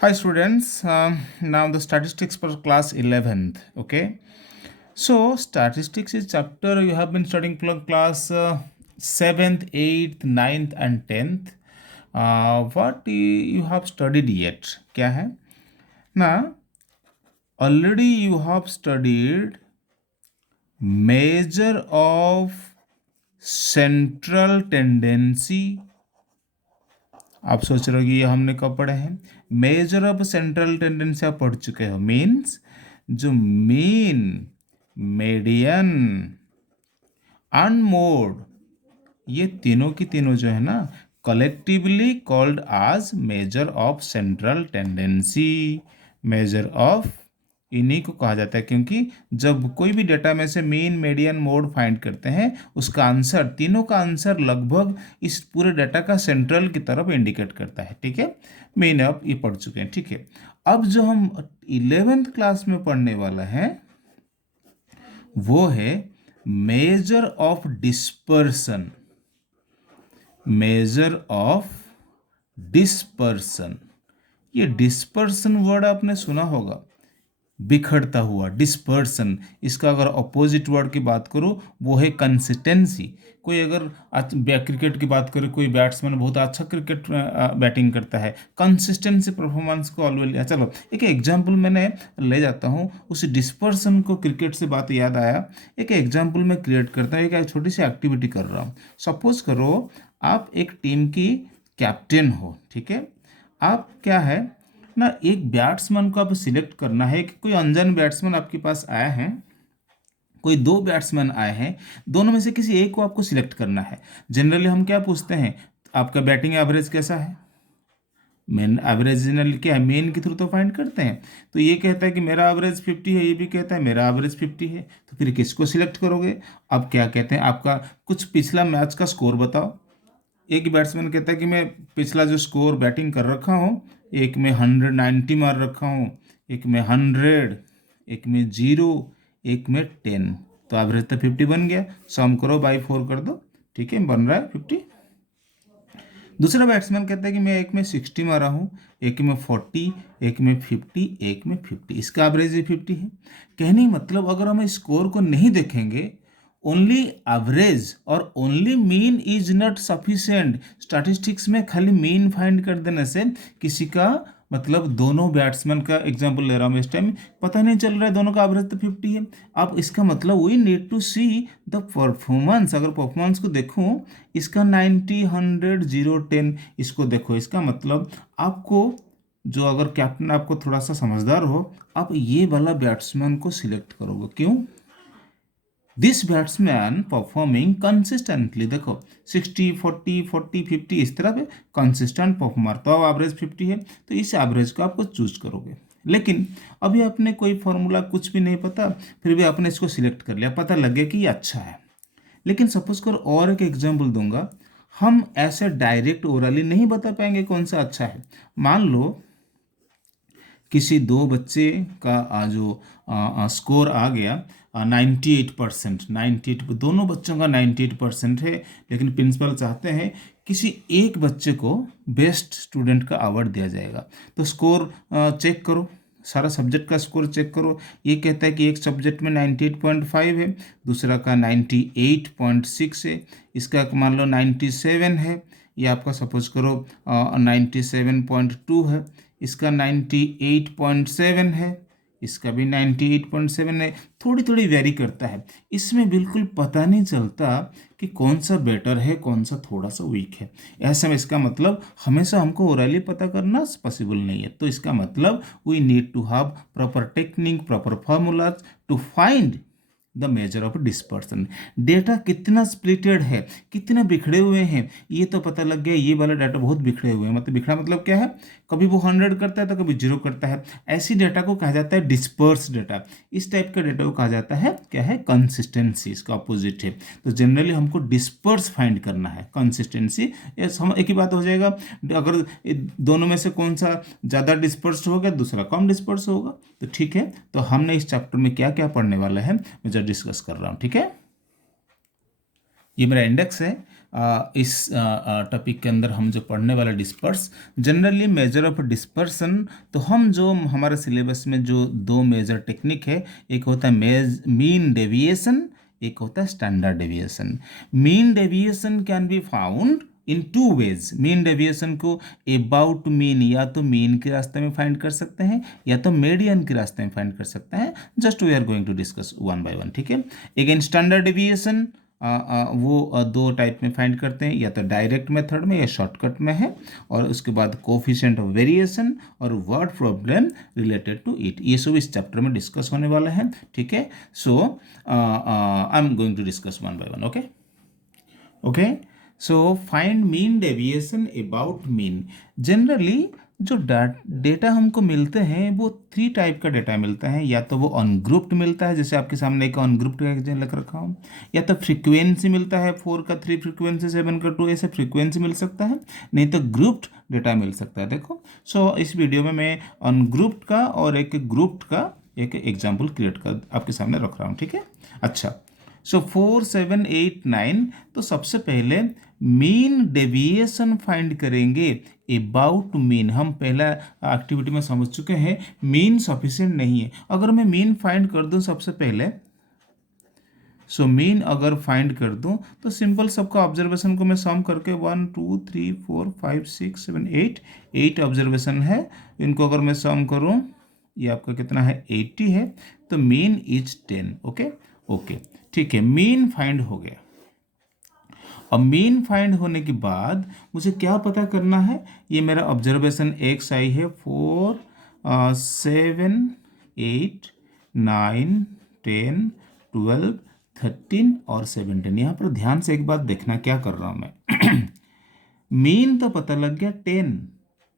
Hi students, now the statistics for class 11th. Okay, so statistics is chapter you have been studying for class 7th, 8th, 9th and 10th. What you have studied yet? क्या है? Now already you have studied measure of central tendency. आप सोच रहे हो कि ये हमने कब पढ़े हैं? मेजर ऑफ सेंट्रल टेंडेंसी आप पढ़ चुके हो। मीन्स जो मीन, मीडियन एंड मोड, ये तीनों की तीनों जो है ना, कलेक्टिवली कॉल्ड आज measure of central tendency. Measure of, इन्हीं को कहा जाता है क्योंकि जब कोई भी डेटा में से मीन, मीडियन, मोड फाइंड करते हैं, उसका आंसर, तीनों का आंसर लगभग इस पूरे डेटा का सेंट्रल की तरफ इंडिकेट करता है। ठीक है, मेन अब ये पढ़ चुके हैं। ठीक है, अब जो हम 11th क्लास में पढ़ने वाला है वो है major of dispersion. Major of dispersion, ये डिस्पर्सन वर्ड आपने सुना होगा, बिखरता हुआ, डिस्पर्सन। इसका अगर अपोजिट वर्ड की बात करूँ वो है कंसिस्टेंसी। कोई अगर क्रिकेट की बात करें, कोई बैट्समैन बहुत अच्छा क्रिकेट बैटिंग करता है, कंसिस्टेंसी परफॉर्मेंस को ऑलवेज। चलो एक एग्जांपल मैंने ले जाता हूँ, उस डिस्पर्सन को, क्रिकेट से बात याद आया, एक एग्जांपल मैं क्रिएट करता हूँ। एक छोटी सी एक्टिविटी कर रहा हूँ। सपोज करो आप एक टीम की कैप्टन हो। ठीक है, आप क्या है ना, एक बैट्समैन को आप सिलेक्ट करना है कि कोई अनजान बैट्समैन आपके पास आया है, कोई दो बैट्समैन आए हैं, दोनों में से किसी एक को आपको सिलेक्ट करना है। जनरली हम क्या पूछते हैं, आपका बैटिंग एवरेज कैसा है? मेन एवरेज जनरली क्या है, मेन के थ्रू तो फाइंड करते हैं। तो ये कहता है कि मेरा एवरेज 50 है, ये भी कहता है मेरा एवरेज 50 है, तो फिर किसको सिलेक्ट करोगे? अब क्या कहते हैं, आपका कुछ पिछला मैच का स्कोर बताओ। एक बैट्समैन कहता है कि मैं पिछला जो स्कोर बैटिंग कर रखा हूँ, एक में 190 मार रखा हूँ, एक में 100, एक में 0, एक में 10, तो एवरेज तो 50 बन गया। सम करो, बाई 4 कर दो, ठीक है, बन रहा है 50। दूसरा बैट्समैन कहता है कि मैं एक में 60 मारा हूँ, एक में 40, एक में 50, एक में 50, इसका एवरेज भी 50 है। कहने मतलब अगर हम स्कोर को नहीं देखेंगे, ओनली एवरेज और only mean is not sufficient. Statistics में खाली मीन फाइंड कर देने से किसी का मतलब, दोनों बैट्समैन का एग्जांपल ले रहा हूँ इस टाइम, पता नहीं चल रहा है दोनों का एवरेज तो 50 है। अब इसका मतलब we need to see the performance. अगर परफॉर्मेंस को देखूँ, इसका 90, 100, 0, 10, इसको देखो, इसका मतलब आपको, जो अगर कैप्टन आपको थोड़ा सा समझदार हो, आप ये वाला बैट्समैन को सिलेक्ट करोगे। क्यों? दिस बैट्समैन परफॉर्मिंग कंसिस्टेंटली, देखो 60, 40, 40, 50, इस तरह पे कंसिस्टेंट परफॉर्मर, तो अब एवरेज 50 है, तो इस एवरेज को आपको चूज करोगे। लेकिन अभी आपने कोई फॉर्मूला कुछ भी नहीं पता, फिर भी आपने इसको सिलेक्ट कर लिया, पता लग गया कि ये अच्छा है। लेकिन सपोज करो और एक एग्जाम्पल दूंगा, हम ऐसे डायरेक्ट ओरली नहीं बता पाएंगे कौन सा अच्छा है। मान लो किसी दो बच्चे का जो स्कोर आ गया 98%, 98, दोनों बच्चों का 98% है, लेकिन प्रिंसिपल चाहते हैं किसी एक बच्चे को बेस्ट स्टूडेंट का अवार्ड दिया जाएगा। तो स्कोर चेक करो, सारा सब्जेक्ट का स्कोर चेक करो। ये कहता है कि एक सब्जेक्ट में 98.5 है, दूसरा का 98.6 है, इसका मान लो 97 है, ये आपका सपोज करो 97.2 है, इसका 98.7 है, इसका भी 98.7 है। थोड़ी थोड़ी वेरी करता है, इसमें बिल्कुल पता नहीं चलता कि कौन सा बेटर है, कौन सा थोड़ा सा वीक है। ऐसे में इसका मतलब हमेशा हमको ओरली पता करना पॉसिबल नहीं है। तो इसका मतलब we need to have proper technique, proper formulas to find the measure of dispersion. Data कितना स्प्लिटेड है, कितने बिखरे हुए हैं, ये तो पता लग गया। ये वाला डाटा बहुत बिखरे हुए हैं, मतलब बिखरा मतलब क्या है, कभी वो 100 करता है तो कभी 0 करता है। ऐसी डेटा को कहा जाता है डिस्पर्स डेटा। इस टाइप का डेटा को कहा जाता है क्या है, कंसिस्टेंसी, इसका अपोजिट है। तो जनरली हमको डिस्पर्स फाइंड करना है, कंसिस्टेंसी हम एक ही बात हो जाएगा। अगर दोनों में से कौन सा ज़्यादा डिस्पर्स होगा, दूसरा कम डिस्पर्स होगा, तो ठीक है। तो हमने इस चैप्टर में क्या क्या पढ़ने वाला है मैं जब डिस्कस कर रहा हूँ। ठीक है, ये मेरा इंडेक्स है, इस टॉपिक के अंदर हम जो पढ़ने वाला disperse generally major of dispersion. तो हम जो हमारे सिलेबस में जो दो मेजर टेक्निक है, एक होता है मीन डेविएशन, एक होता है standard deviation. Mean deviation can be found in two ways. Mean deviation को अबाउट मीन या तो मीन के रास्ते में फाइंड कर सकते हैं या तो मीडियन के रास्ते में फाइंड कर सकते हैं। Just we are going to discuss one by one, ठीक है। अगेन स्टैंडर्ड डेविएशन वो दो टाइप में फाइंड करते हैं, या तो डायरेक्ट मेथड में या शॉर्टकट में है, और उसके बाद कोफिशिएंट ऑफ वेरिएशन और word problem related to it, ये सब इस चैप्टर में डिस्कस होने वाला है, ठीक है। So I am going to discuss one by one, okay okay. So find mean deviation about mean. Generally जो डेटा हमको मिलते हैं वो थ्री टाइप का डेटा मिलता है। या तो वो अनग्रुप्ड मिलता है, जैसे आपके सामने एक अनग्रुप्ड का लिख रखा हूँ, या तो फ्रीक्वेंसी मिलता है, 4 का 3 फ्रीक्वेंसी, 7 का 2, ऐसे फ्रीक्वेंसी मिल सकता है, नहीं तो ग्रुप्ड डेटा मिल सकता है। देखो, सो इस वीडियो में मैं अनग्रुप्ड का और एक ग्रुप्ड का एक एग्जाम्पल क्रिएट कर आपके सामने रख रहा हूँ, ठीक है। अच्छा, सो 4, 7, 8, 9। तो सबसे पहले मीन डेविएशन फाइंड करेंगे अबाउट मीन। हम पहला एक्टिविटी में समझ चुके हैं मीन सफिशिएंट नहीं है। अगर मैं मीन फाइंड कर दूं सबसे पहले, सो मीन अगर फाइंड कर दूं तो सिंपल सबका ऑब्जर्वेशन को मैं सम करके 1 2 3 4 5 6 7 8 ऑब्जर्वेशन है, इनको अगर मैं सम करूं, ये आपका कितना है 80 है, तो मीन इज 10। ओके ओके, ठीक है, मीन फाइंड हो गया। अब मीन फाइंड होने के बाद मुझे क्या पता करना है, ये मेरा ऑब्जर्वेशन एक्स आई है 4 7 8 9 10 12 13 और 17। यहाँ पर ध्यान से एक बात देखना, क्या कर रहा हूँ मैं मीन तो पता लग गया 10।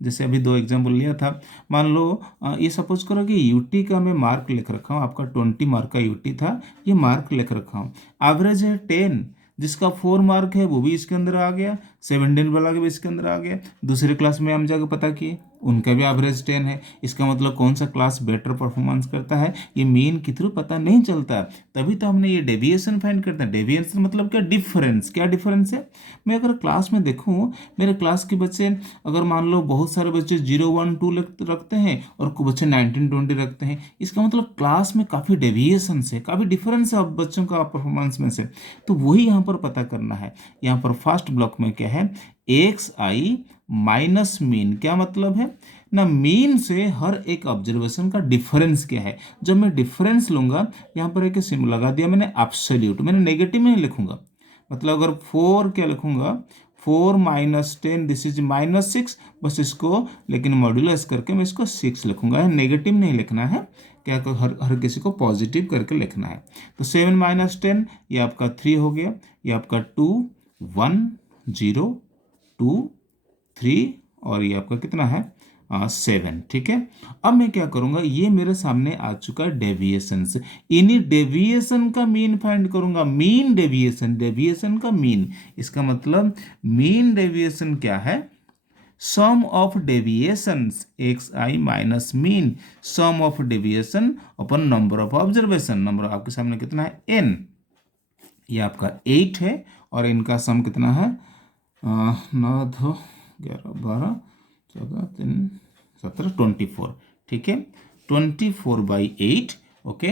जैसे अभी दो एग्जाम्पल लिया था, मान लो ये सपोज करो कि यूटी का मैं मार्क लिख रखा हूँ, आपका 20 मार्क का यूटी था, ये मार्क लिख रखा हूँ, एवरेज है 10, जिसका 4 मार्क है वो भी इसके अंदर आ गया, 17 वाला भी इसके अंदर आ गया। दूसरे क्लास में हम जाकर पता किए, उनका भी एवरेज 10 है। इसका मतलब कौन सा क्लास बेटर परफॉर्मेंस करता है ये मीन के थ्रू पता नहीं चलता, तभी तो हमने ये डेविएशन फाइंड करते हैं। डेविएशन मतलब क्या, डिफरेंस। क्या डिफरेंस है, मैं अगर क्लास में देखूँ, मेरे क्लास के बच्चे अगर मान लो बहुत सारे बच्चे 0 1 2 रखते हैं और कुछ बच्चे 19 20 रखते हैं, इसका मतलब क्लास में काफ़ी डेविएशन है, काफ़ी डिफरेंस है बच्चों का परफॉर्मेंस में से। तो वही यहाँ पर पता करना है। यहाँ पर फर्स्ट ब्लॉक में क्या है, एक्स आई माइनस मीन। क्या मतलब है ना, मीन से हर एक ऑब्जर्वेशन का डिफरेंस क्या है। जब मैं डिफरेंस लूंगा, यहाँ पर एक सिंबल लगा दिया मैंने एब्सोल्यूट, मैंने नेगेटिव में नहीं लिखूंगा। मतलब अगर 4 क्या लिखूंगा, 4 माइनस 10 दिस इज -6, बस इसको लेकिन मॉड्यूलस करके मैं इसको 6 लिखूंगा, नेगेटिव नहीं लिखना है। क्या हर किसी को पॉजिटिव करके लिखना है। तो 7 माइनस 10 ये आपका 3 हो गया, ये आपका 2 1 0 2 3 और ये आपका कितना है 7, ठीक है। अब मैं क्या करूंगा, ये मेरे सामने आ चुका है डेविएशन से, इन्हीं डेविएशन का मीन फाइंड करूंगा। मीन डेविएशन, डेविएशन का मीन, इसका मतलब मीन डेविएशन क्या है, sum of deviations X I minus mean, sum of deviation upon number of observation. Number आपके सामने कितना है n, ये आपका 8 है, और इनका सम कितना है 9 2 11 12 14 3 17 24, ठीक है, 24/8, okay,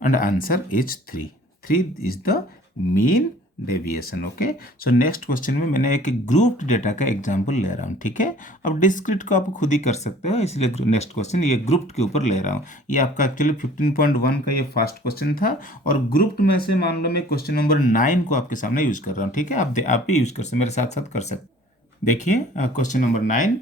and answer is 3। 3 is the mean deviation, okay. So next question में मैंने एक ग्रुप्ड डेटा का एग्जांपल ले रहा हूँ, ठीक है। अब डिस्क्रीट को आप खुद ही कर सकते हो, इसलिए नेक्स्ट क्वेश्चन ये ग्रुप्ड के ऊपर ले रहा हूँ। ये आपका एक्चुअली 15.1 का ये फर्स्ट क्वेश्चन था, और ग्रुप्ड में से मान लो मैं क्वेश्चन नंबर 9 को आपके सामने यूज कर रहा हूँ, ठीक है। आप भी यूज कर सकते, मेरे साथ साथ कर सकते। देखिए question number 9,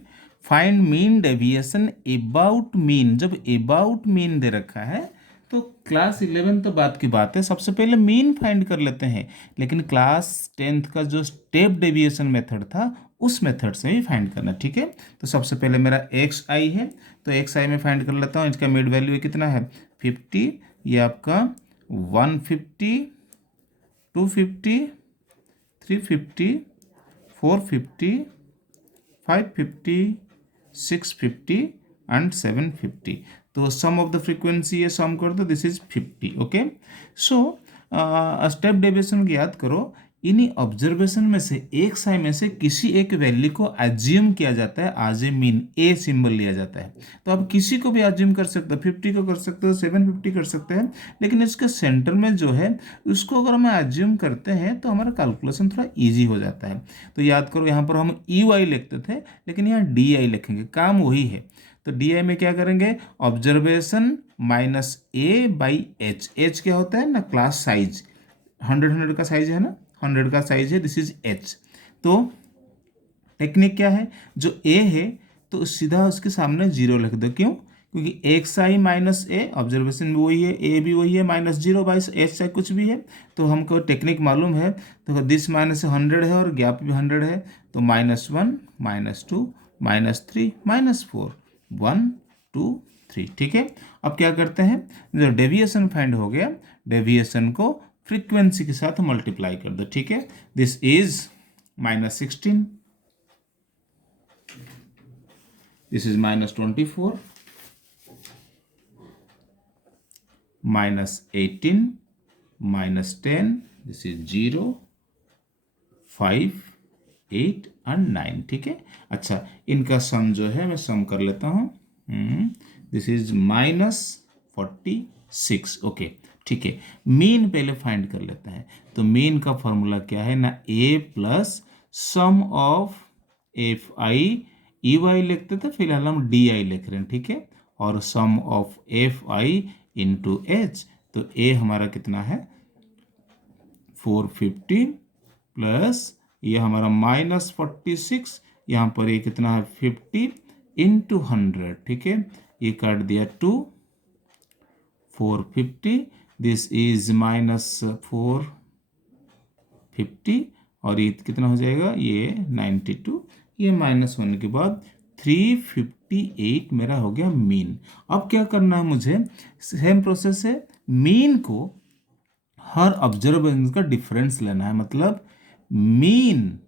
find mean deviation about mean. जब अबाउट मीन दे रखा है तो क्लास 11 तो बात की बात है, सबसे पहले मीन फाइंड कर लेते हैं, लेकिन क्लास 10th का जो स्टेप डेविएशन मेथड था उस मेथड से ही फाइंड करना, ठीक है। तो सबसे पहले मेरा एक्स आई है, तो एक्स आई में फाइंड कर लेता हूँ। इसका मिड वैल्यू कितना है 50, ये आपका 150 250 350 450 550 650 एंड 750। तो सम ऑफ द फ्रीक्वेंसी ये सम कर दो, this is 50, okay. So step deviation को याद करो, इन्हीं ऑब्जर्वेशन में से एक साई में से किसी एक वैल्यू को एज्यूम किया जाता है आज ए मीन, ए सिंबल लिया जाता है। तो आप किसी को भी एज्यूम कर सकते हो, 50 को कर सकते हो, 750 कर सकते हैं, लेकिन इसके सेंटर में जो है उसको अगर हम एज्यूम करते हैं तो हमारा कैलकुलेशन थोड़ा ईजी हो जाता है। तो याद करो यहाँ पर हम ई वाई लिखते थे, लेकिन यहाँ डी आई लिखेंगे, काम वही है। तो डी आई में क्या करेंगे, observation minus A by H. H क्या होता है ना, क्लास साइज, 100 का साइज है ना, 100 का साइज है, दिस इज एच। तो टेक्निक क्या है, जो ए है तो सीधा उसके सामने जीरो लिख दो। क्यों, क्योंकि x I minus A, observation भी वही है, ए भी वही है, माइनस जीरो बाई एच चाहे कुछ भी है। तो हमको टेक्निक मालूम है, तो दिस माइनस 100 है और गैप भी 100 है, तो -1 -2 -3 -4 1 2 3। ठीक है, अब क्या करते हैं, जो डेविएशन फाइंड हो गया, डेविएशन को फ्रीक्वेंसी के साथ मल्टीप्लाई कर दो। ठीक है, this is -16, this is -24, -18, -10, this is 0, 5, 8 and 9। ठीक है, अच्छा इनका सम जो है मैं सम कर लेता हूँ, दिस इज -46। ओके, ठीक है, मीन पहले फाइंड कर लेते हैं। तो मीन का फॉर्मूला क्या है ना, A plus sum of F I, ई वाई लिखते थे, फिलहाल हम डी आई लिख रहे हैं। ठीक है, और sum of F I into H, तो ए हमारा कितना है 450 प्लस ये हमारा -46, यहाँ पर ये कितना है 50 इंटू 100। ठीक है, ये काट दिया 2, 450, दिस इज -450 और ये कितना हो जाएगा, ये 92, ये माइनस होने के बाद 358 मेरा हो गया मीन। अब क्या करना है मुझे, सेम प्रोसेस है, मीन को हर ऑब्जर्वेशन का डिफरेंस लेना है, मतलब मीन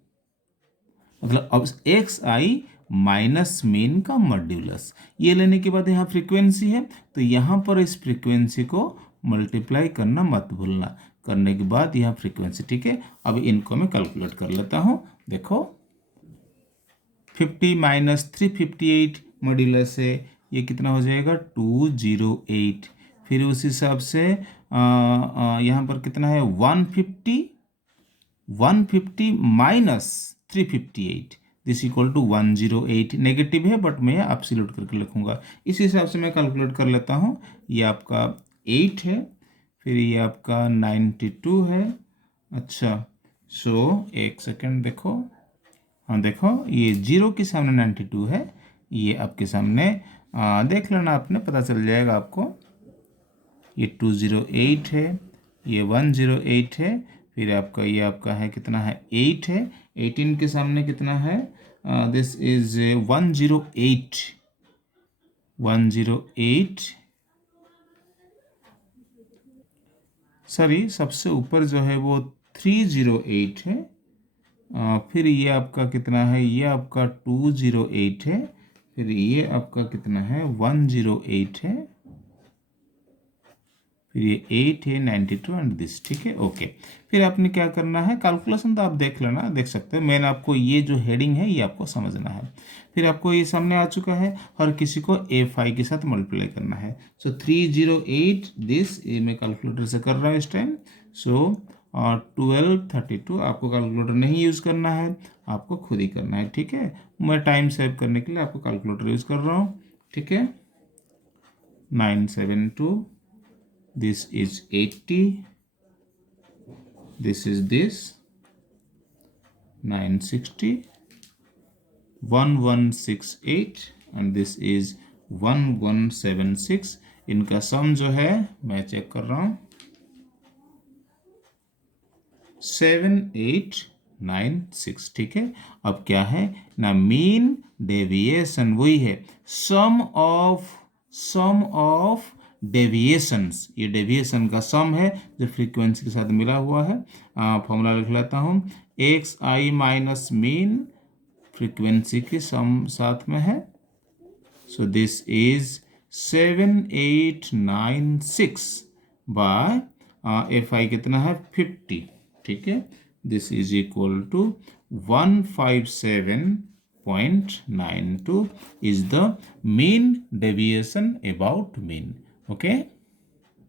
मतलब अब एक्स आई माइनस मीन का मॉड्यूलस, ये लेने के बाद यहाँ फ्रीक्वेंसी है, तो यहाँ पर इस फ्रीक्वेंसी को मल्टीप्लाई करना मत भूलना, करने के बाद यहाँ फ्रीक्वेंसी। ठीक है, अब इनको मैं कैलकुलेट कर लेता हूँ। देखो 50 माइनस 358 मॉड्यूलस है, ये कितना हो जाएगा 208। फिर उस हिसाब से यहाँ पर कितना है 150 minus 358, this equal to 108। Negative है बट मैं एब्सोल्यूट करके लिखूंगा, इस हिसाब से मैं कैलकुलेट कर लेता हूँ। ये आपका 8 है, फिर ये आपका 92 है। अच्छा सो एक सेकेंड देखो, हाँ देखो ये 0 के सामने 92 है, ये आपके सामने देख लेना, आपने पता चल जाएगा आपको। ये 208 है, ये 108 है, फिर आपका ये आपका है कितना है 8 है, 18 के सामने कितना है, दिस इज 108, 108 सॉरी, सबसे ऊपर जो है वो 308 है, फिर ये आपका कितना है, ये आपका 208 है, फिर ये आपका कितना है 108 है, फिर ये 8 है, 92 एंड दिस। ठीक है, ओके। फिर आपने क्या करना है, कैलकुलेशन तो आप देख लेना, देख सकते हैं, मैंने आपको ये जो हेडिंग है ये आपको समझना है। फिर आपको ये सामने आ चुका है, हर किसी को A5 के साथ मल्टीप्लाई करना है। सो 308 दिस, ये मैं कैलकुलेटर से कर रहा हूँ इस टाइम। सो 1232, आपको कैलकुलेटर नहीं यूज़ करना है, आपको खुद ही करना है। ठीक है, मैं टाइम सेव करने के लिए आपको कैलकुलेटर यूज़ कर रहा हूँ। ठीक है, 972, this is 80, this is this 960, 1168 and this is 1176। इनका सम जो है मैं चेक कर रहा हूँ 7896। ठीक है, अब क्या है ना, मीन डेविएशन वही है, सम ऑफ डेविएशंस, ये डेविएशन का सम है जो फ्रीक्वेंसी के साथ मिला हुआ है। फॉर्मूला लिख लेता हूँ, X I minus mean frequency के सम साथ में है, so this is 7896 by F I कितना है 50। ठीक है, this is equal to 157.92 is the mean deviation about mean. Okay.